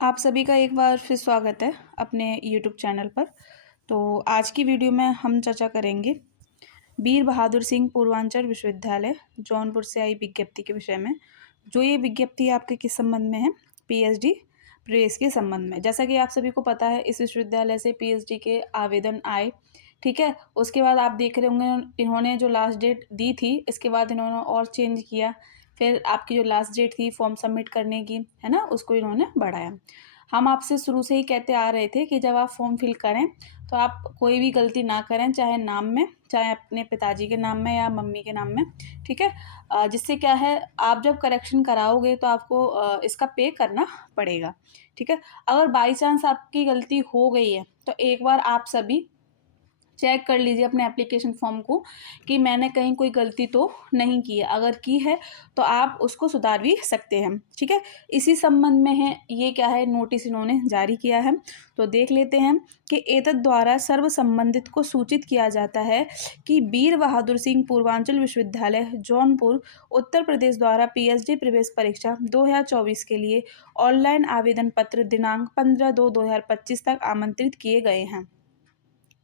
आप सभी का एक बार फिर स्वागत है अपने यूट्यूब चैनल पर। तो आज की वीडियो में हम चर्चा करेंगे वीर बहादुर सिंह पूर्वांचल विश्वविद्यालय जौनपुर से आई विज्ञप्ति के विषय में। जो ये विज्ञप्ति आपके किस संबंध में है? पीएचडी प्रवेश के संबंध में। जैसा कि आप सभी को पता है, इस विश्वविद्यालय से पीएचडी के आवेदन आए, ठीक है। उसके बाद आप देख रहे होंगे इन्होंने जो लास्ट डेट दी थी, इसके बाद इन्होंने और चेंज किया। फिर आपकी जो लास्ट डेट थी फॉर्म सबमिट करने की, है ना, उसको इन्होंने बढ़ाया। हम आपसे शुरू से ही कहते आ रहे थे कि जब आप फॉर्म फिल करें तो आप कोई भी गलती ना करें, चाहे नाम में, चाहे अपने पिताजी के नाम में या मम्मी के नाम में, ठीक है। जिससे क्या है, आप जब करेक्शन कराओगे तो आपको इसका पे करना पड़ेगा, ठीक है। अगर बाई चांस आपकी गलती हो गई है तो एक बार आप सभी चेक कर लीजिए अपने एप्लीकेशन फॉर्म को कि मैंने कहीं कोई गलती तो नहीं की है। अगर की है तो आप उसको सुधार भी सकते हैं, ठीक है। इसी संबंध में है ये क्या है, नोटिस इन्होंने जारी किया है। तो देख लेते हैं कि एतद द्वारा सर्व संबंधित को सूचित किया जाता है कि वीर बहादुर सिंह पूर्वांचल विश्वविद्यालय जौनपुर उत्तर प्रदेश द्वारा पीएचडी प्रवेश परीक्षा 2024 के लिए ऑनलाइन आवेदन पत्र दिनांक 15/2/2025 तक आमंत्रित किए गए हैं,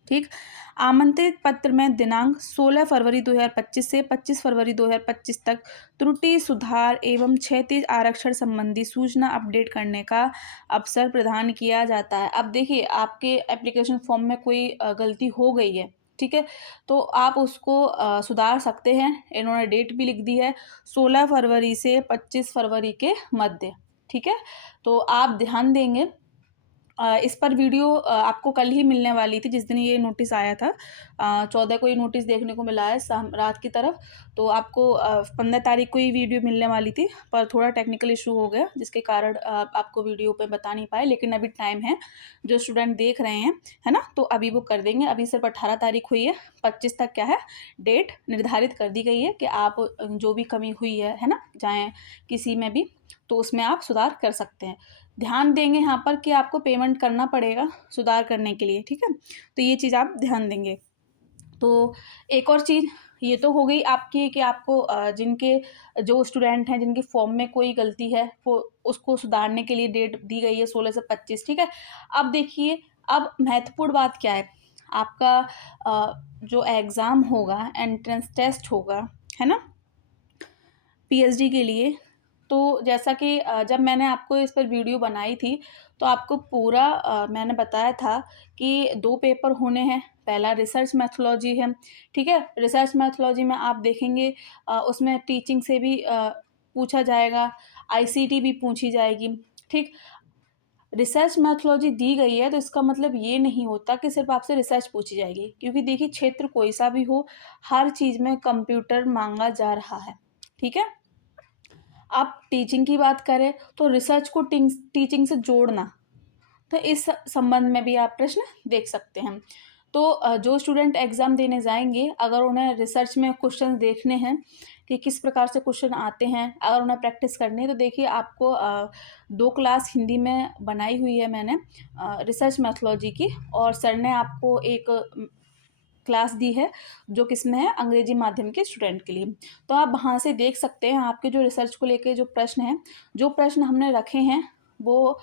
ठीक। आमंत्रित पत्र में दिनांक 16 फरवरी 2025 से 25 फरवरी 2025 तक त्रुटि सुधार एवं क्षैतिज आरक्षण संबंधी सूचना अपडेट करने का अवसर प्रदान किया जाता है। अब देखिए, आपके एप्लीकेशन फॉर्म में कोई गलती हो गई है, ठीक है, तो आप उसको सुधार सकते हैं। इन्होंने डेट भी लिख दी है 16 फरवरी से 25 फरवरी के मध्य, ठीक है। तो आप ध्यान देंगे, इस पर वीडियो आपको कल ही मिलने वाली थी, जिस दिन ये नोटिस आया था। 14 को ये नोटिस देखने को मिला है शाम रात की तरफ। तो आपको 15 तारीख को ही वीडियो मिलने वाली थी, पर थोड़ा टेक्निकल इशू हो गया जिसके कारण आपको वीडियो पे बता नहीं पाए। लेकिन अभी टाइम है, जो स्टूडेंट देख रहे हैं, है ना, तो अभी वो कर देंगे। अभी सिर्फ 18 तारीख हुई है, 25 तक क्या है, डेट निर्धारित कर दी गई है कि आप जो भी कमी हुई है ना, चाहे किसी में भी, तो उसमें आप सुधार कर सकते हैं। ध्यान देंगे यहाँ पर कि आपको पेमेंट करना पड़ेगा सुधार करने के लिए, ठीक है। तो ये चीज़ आप ध्यान देंगे। तो एक और चीज़ ये तो हो गई आपकी कि आपको जिनके जो स्टूडेंट हैं जिनके फॉर्म में कोई गलती है वो उसको सुधारने के लिए डेट दी गई है 16 से 25, ठीक है। अब देखिए, अब महत्वपूर्ण बात क्या है, आपका जो एग्ज़ाम होगा, एंट्रेंस टेस्ट होगा, है ना, पीएचडी के लिए। तो जैसा कि जब मैंने आपको इस पर वीडियो बनाई थी तो आपको पूरा मैंने बताया था कि 2 पेपर होने हैं। पहला रिसर्च मैथोलॉजी है, ठीक है। रिसर्च मैथोलॉजी में आप देखेंगे उसमें टीचिंग से भी पूछा जाएगा, आईसीटी भी पूछी जाएगी, ठीक। रिसर्च मैथोलॉजी दी गई है तो इसका मतलब ये नहीं होता कि सिर्फ आपसे रिसर्च पूछी जाएगी, क्योंकि देखिए क्षेत्र कोई सा भी हो, हर चीज़ में कंप्यूटर मांगा जा रहा है, ठीक है। आप टीचिंग की बात करें तो रिसर्च को टीचिंग से जोड़ना, तो इस संबंध में भी आप प्रश्न देख सकते हैं। तो जो स्टूडेंट एग्ज़ाम देने जाएंगे, अगर उन्हें रिसर्च में क्वेश्चन देखने हैं कि किस प्रकार से क्वेश्चन आते हैं, अगर उन्हें प्रैक्टिस करनी है, तो देखिए आपको 2 क्लास हिंदी में बनाई हुई है मैंने रिसर्च मैथोलॉजी की, और सर ने आपको एक क्लास दी है जो किसमें है, अंग्रेजी माध्यम के स्टूडेंट के लिए। तो आप वहाँ से देख सकते हैं आपके जो रिसर्च को लेके जो प्रश्न हैं, जो प्रश्न हमने रखे हैं वो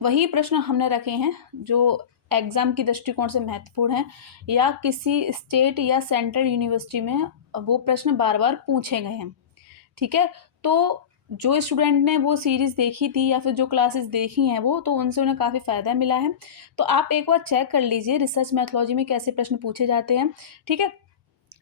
वही प्रश्न हमने रखे हैं जो एग्ज़ाम की दृष्टिकोण से महत्वपूर्ण हैं, या किसी स्टेट या सेंट्रल यूनिवर्सिटी में वो प्रश्न बार बार पूछे गए हैं, ठीक है। तो जो स्टूडेंट ने वो सीरीज़ देखी थी या फिर जो क्लासेस देखी हैं वो, तो उनसे उन्हें काफ़ी फ़ायदा मिला है। तो आप एक बार चेक कर लीजिए रिसर्च मैथोलॉजी में कैसे प्रश्न पूछे जाते हैं, ठीक है।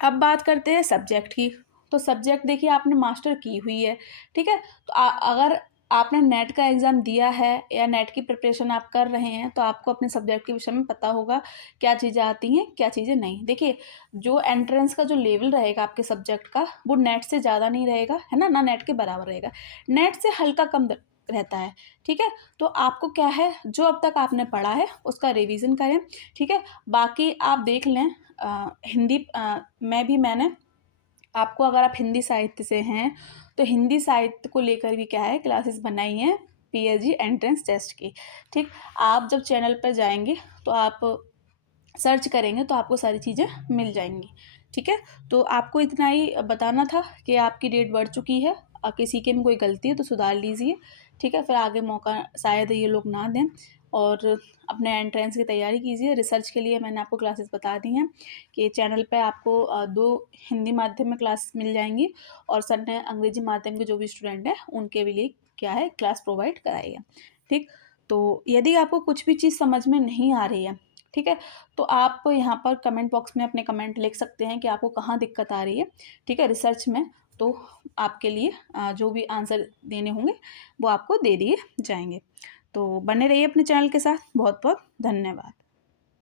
अब बात करते हैं सब्जेक्ट की। तो सब्जेक्ट देखिए आपने मास्टर की हुई है, ठीक है। तो अगर आपने नेट का एग्ज़ाम दिया है या नेट की प्रिपरेशन आप कर रहे हैं, तो आपको अपने सब्जेक्ट के विषय में पता होगा क्या चीज़ें आती हैं, क्या चीज़ें नहीं। देखिए, जो एंट्रेंस का जो लेवल रहेगा आपके सब्जेक्ट का, वो नेट से ज़्यादा नहीं रहेगा, है ना नेट के बराबर रहेगा, नेट से हल्का कम रहता है, ठीक है। तो आपको क्या है, जो अब तक आपने पढ़ा है उसका रिवीजन करें, ठीक है। बाकी आप देख लें हिंदी में भी मैंने आपको, अगर आप हिंदी साहित्य से हैं तो हिंदी साहित्य को लेकर भी क्या है, क्लासेस बनाई हैं पीएचडी एंट्रेंस टेस्ट की, ठीक। आप जब चैनल पर जाएंगे तो आप सर्च करेंगे तो आपको सारी चीज़ें मिल जाएंगी, ठीक है। तो आपको इतना ही बताना था कि आपकी डेट बढ़ चुकी है, किसी के में कोई गलती है तो सुधार लीजिए, ठीक है, फिर आगे मौका शायद ये लोग ना दें। और अपने एंट्रेंस की तैयारी कीजिए। रिसर्च के लिए मैंने आपको क्लासेस बता दी हैं कि चैनल पे आपको 2 हिंदी माध्यम में क्लास मिल जाएँगी और सर ने अंग्रेजी माध्यम के जो भी स्टूडेंट हैं उनके भी लिए क्या है क्लास प्रोवाइड कराई है। ठीक? तो यदि आपको कुछ भी चीज़ समझ में नहीं आ रही है, ठीक है? तो आप यहाँ पर कमेंट बॉक्स में अपने कमेंट लिख सकते हैं कि आपको कहाँ दिक्कत आ रही है, ठीक है? रिसर्च में। तो आपके लिए जो भी आंसर देने होंगे वो आपको दे दिए जाएँगे। तो बने रहिए अपने चैनल के साथ। बहुत-बहुत धन्यवाद।